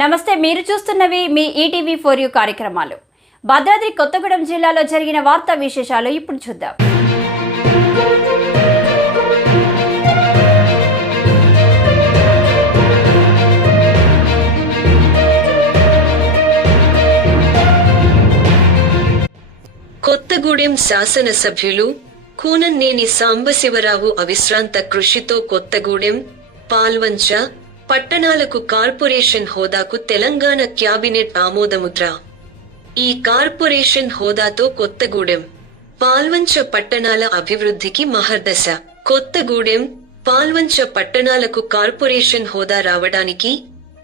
నమస్తే మీరు చూస్తున్నవి మీ ఈటీవీ ఫోర్ యూ కార్యక్రమాలు. భద్రాద్రి కొత్తగూడెం జిల్లాలో జరిగిన వార్తా విశేషాలు ఇప్పుడు చూద్దాం. కొత్తగూడెం శాసనసభ్యులు కూనన్నేని సాంబశివరావు అవిశ్రాంత కృషితో కొత్తగూడెం పాల్వంచ పట్టణాలకు కార్పొరేషన్ హోదాకు తెలంగాణ క్యాబినెట్ ఆమోదముద్ర. ఈ కార్పొరేషన్ హోదాతో కొత్తగూడెం పాల్వంచ పట్టణాల అభివృద్ధికి మహర్దశ కొత్తగూడెం పాల్వంచ పట్టణాలకు కార్పొరేషన్ హోదా రావడానికి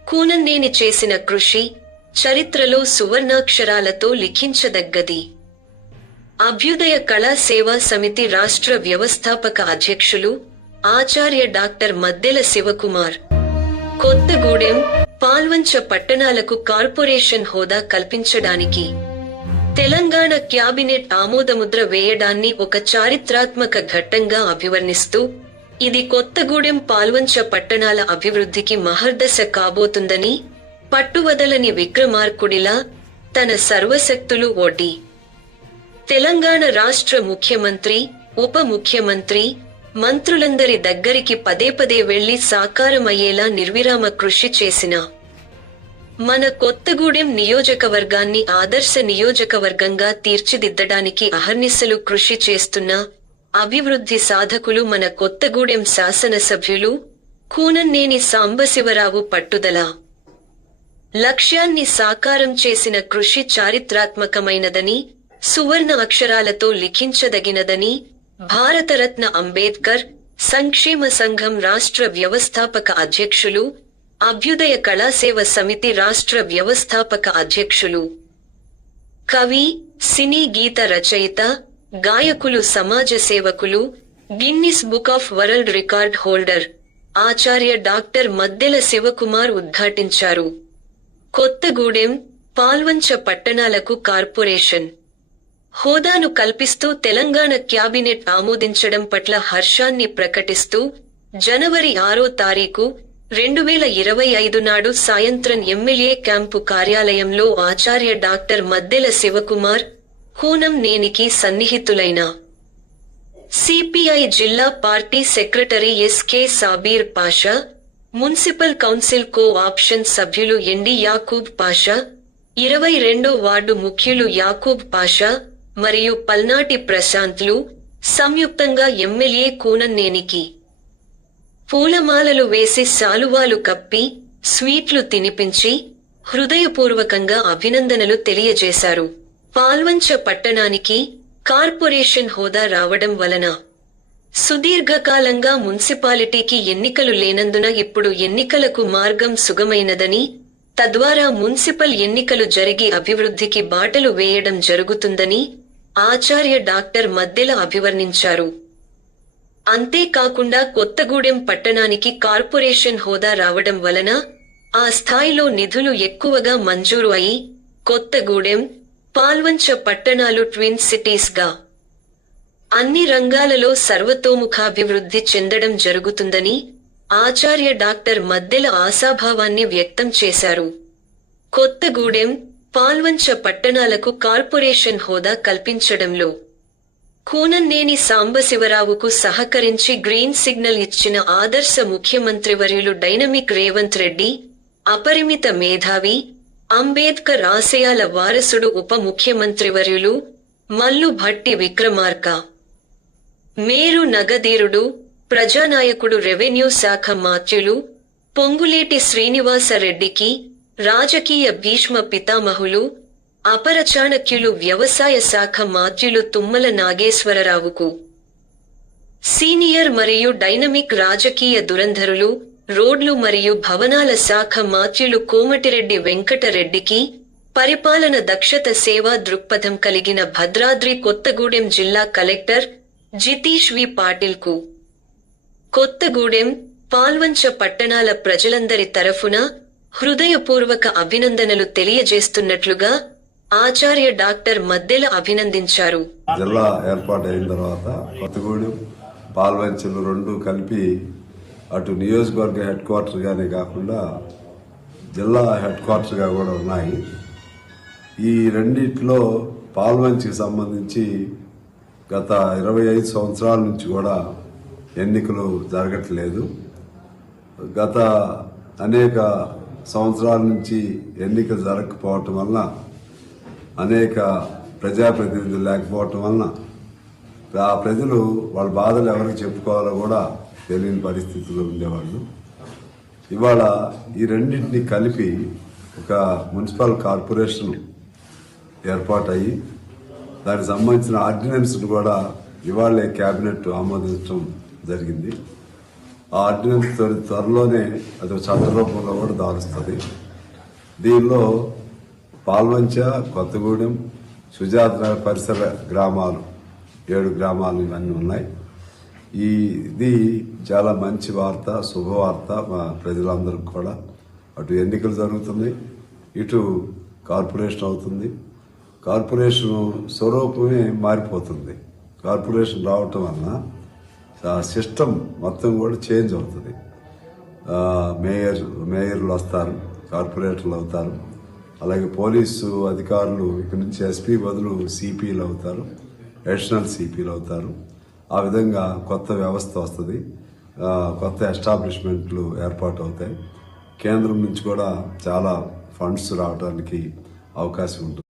కూనన్నేని చేసిన కృషి చరిత్రలో సువర్ణాక్షరాలతో లిఖించదగ్గది. అభ్యుదయ కళా సేవా సమితి రాష్ట్ర వ్యవస్థాపక అధ్యక్షులు ఆచార్య డాక్టర్ మద్దెల శివకుమార్. కొత్తగూడెం పాల్వంచ పట్టణాలకు కార్పొరేషన్ హోదా కల్పించడానికి తెలంగాణ క్యాబినెట్ ఆమోదముద్ర వేయడాన్ని ఒక చారిత్రాత్మక ఘట్టంగా అభివర్ణిస్తూ ఇది కొత్తగూడెం పాల్వంచ పట్టణాల అభివృద్ధికి మహర్దశ కాబోతుందని పట్టువదలని విక్రమార్కుడిలా తన సర్వశక్తులు ఒడ్డి తెలంగాణ రాష్ట్ర ముఖ్యమంత్రి ఉప ముఖ్యమంత్రి మంత్రులందరి దగ్గరికి పదే పదే వెళ్ళి సాకారమయ్యేలా నిర్విరామ కృషి చేసిన. మన కొత్తగూడెం నియోజకవర్గాన్ని ఆదర్శ నియోజకవర్గంగా తీర్చిదిద్దడానికి అహర్నిశలు కృషి చేస్తున్న అభివృద్ధి సాధకులు మన కొత్తగూడెం శాసనసభ్యులు కూనన్నేని సాంబశివరావు పట్టుదల. లక్ష్యాన్ని సాకారం చేసిన కృషి చారిత్రాత్మకమైనదని సువర్ణ అక్షరాలతో లిఖించదగినదని భారతరత్న అంబేద్కర్ సంక్షేమ సంఘం రాష్ట్ర వ్యవస్థాపక అధ్యక్షులు అభ్యుదయ కళాసేవ సమితి రాష్ట్ర వ్యవస్థాపక అధ్యక్షులు. కవి సినీ గీత రచయిత గాయకులు సమాజ సేవకులు Guinness book of world record holder Acharya doctor Maddela Sivakumar ఉద్ఘాటించారు. కొత్తగూడెం పాల్వంచ పట్టణాలకు కార్పొరేషన్. హోదాను కల్పిస్తూ తెలంగాణ క్యాబినెట్ ఆమోదించడం పట్ల హర్షాన్ని ప్రకటిస్తూ జనవరి ఆరో తారీఖు రెండు వేల ఇరవై ఐదు నాడు సాయంత్రం ఎమ్మెల్యే క్యాంపు కార్యాలయంలో ఆచార్య డాక్టర్ మద్దెల శివకుమార్ హూనం నేనికి సన్నిహితులైన సిపిఐ జిల్లా party secretary SK Sabir Pasha municipal council co option సభ్యులు ఎండి యాకూబ్ పాషా ఇరవై రెండో వార్డు ముఖ్యులు యాకూబ్ పాషా మరియు పల్నాటి ప్రశాంత్లు సంయుక్తంగా ఎమ్మెల్యే కూనన్నేనికి. పూలమాలలు వేసి శాలువాలు కప్పి స్వీట్లు తినిపించి హృదయపూర్వకంగా అభినందనలు తెలియజేశారు. పాల్వంచ పట్టణానికి కార్పొరేషన్ హోదా రావడం వలన సుదీర్ఘకాలంగా మున్సిపాలిటీకి ఎన్నికలు లేనందున ఇప్పుడు ఎన్నికలకు మార్గం సుగమైనదని తద్వారా మున్సిపల్ ఎన్నికలు జరిగి అభివృద్ధికి బాటలు వేయడం జరుగుతుందని ఆచార్య డాక్టర్ మద్దెల అభివర్ణించారు. అంతేకాకుండా కొత్తగూడెం పట్టణానికి కార్పొరేషన్ హోదా రావడం వలన ఆ స్థాయిలో నిధులు ఎక్కువగా మంజూరు అయి కొత్తగూడెం పాల్వంచ పట్టణాలు ట్విన్ సిటీస్గా అన్ని రంగాలలో సర్వతోముఖాభివృద్ధి చెందడం జరుగుతుందని ఆచార్య డాక్టర్ మద్దెల ఆశాభావాన్ని వ్యక్తం చేశారు. కొత్తగూడెం పాల్వంచ పట్టణాలకు కార్పొరేషన్ హోదా కల్పించడంలో కూనన్నేని సాంబశివరావుకు సహకరించి గ్రీన్ సిగ్నల్ ఇచ్చిన ఆదర్శ ముఖ్యమంత్రివర్యులు డైనమిక్ రేవంత్ రెడ్డి అపరిమిత మేధావి అంబేద్కర్ ఆశయాల వారసుడు ఉప ముఖ్యమంత్రివర్యులు మల్లు భట్టి విక్రమార్క మేరు నగధీరుడు ప్రజానాయకుడు రెవెన్యూ శాఖ మాత్యులు పొంగులేటి శ్రీనివాసరెడ్డికి రాజకీయ భీష్మ పితామహులు అపర చాణక్యులు వ్యవసాయ శాఖ మాత్యులు తుమ్మల నాగేశ్వరరావుకు. సీనియర్ మరియు డైనమిక్ రాజకీయ దురంధరులు రోడ్లు మరియు భవనాల శాఖ మాత్యులు కోమటిరెడ్డి వెంకటరెడ్డికి పరిపాలన దక్షత సేవా దృక్పథం కలిగిన భద్రాద్రి కొత్తగూడెం జిల్లా కలెక్టర్ జితీష్ వి. పాటిల్కు. కొత్తగూడెం పాల్వంచ పట్టణాల ప్రజలందరి తరఫున హృదయపూర్వక అభినందనలు తెలియజేస్తున్నట్లుగా ఆచార్య డాక్టర్ మద్దెల అభినందించారు. జిల్లా ఏర్పాటు అయిన తర్వాత కొత్తగూడెం పాల్వంచెలు రెండు కలిపి అటు నియోజకవర్గ హెడ్ క్వార్టర్గానే కాకుండా జిల్లా హెడ్ క్వార్టర్గా కూడా ఉన్నాయి. ఈ రెండిట్లో పాల్వంచికి సంబంధించి గత ఇరవై ఐదు సంవత్సరాల నుంచి కూడా ఎన్నికలు జరగట్లేదు. గత అనేక సంవత్సరాల నుంచి ఎన్నికలు జరగకపోవటం వలన అనేక ప్రజాప్రతినిధులు లేకపోవటం వలన ఆ ప్రజలు వాళ్ళ బాధలు ఎవరికి చెప్పుకోవాలో కూడా తెలియని పరిస్థితుల్లో ఉండేవాళ్ళు. ఇవాళ ఈ రెండింటిని కలిపి ఒక మున్సిపల్ కార్పొరేషన్ ఏర్పాటయ్యి దానికి సంబంధించిన ఆర్డినెన్స్ను కూడా ఇవాళే క్యాబినెట్ ఆమోదించడం జరిగింది. ఆ ఆర్డినెన్స్ త్వరలోనే అది ఒక చట్ట కూడా దారుస్తుంది. దీనిలో పాల్వంచ కొత్తగూడెం సుజాత పరిసర గ్రామాలు ఏడు గ్రామాలు ఇవన్నీ ఉన్నాయి. ఈ ఇది చాలా మంచి వార్త శుభవార్త మా ప్రజలందరికీ కూడా. అటు ఎన్నికలు జరుగుతున్నాయి ఇటు కార్పొరేషన్ అవుతుంది. కార్పొరేషన్ స్వరూపమే మారిపోతుంది. కార్పొరేషన్ రావటం వలన సిస్టమ్ మొత్తం కూడా చేంజ్ అవుతుంది. మేయర్ మేయర్లు వస్తారు కార్పొరేటర్లు అవుతారు. అలాగే పోలీసు అధికారులు ఇక్కడ నుంచి ఎస్పీ బదులు సిపిలు అవుతారు అడిషనల్ సిపిలు అవుతారు. ఆ విధంగా కొత్త వ్యవస్థ వస్తుంది. కొత్త ఎస్టాబ్లిష్మెంట్లు ఏర్పాటు అవుతాయి. కేంద్రం నుంచి కూడా చాలా ఫండ్స్ రావడానికి అవకాశం ఉంటుంది.